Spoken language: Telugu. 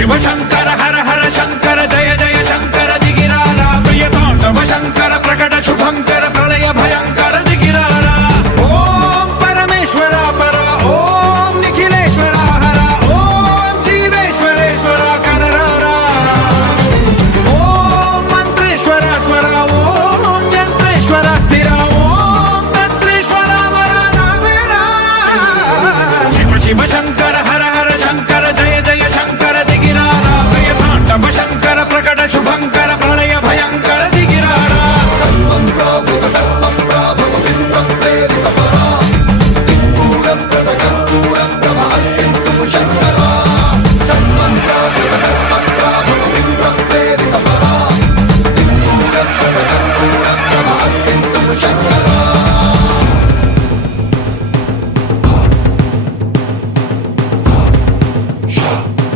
శివశంకర హర హర శంకర జయ జయ శంకర దిగిరాల ప్రియ తాండవ శంకర ప్రకట శుభంకర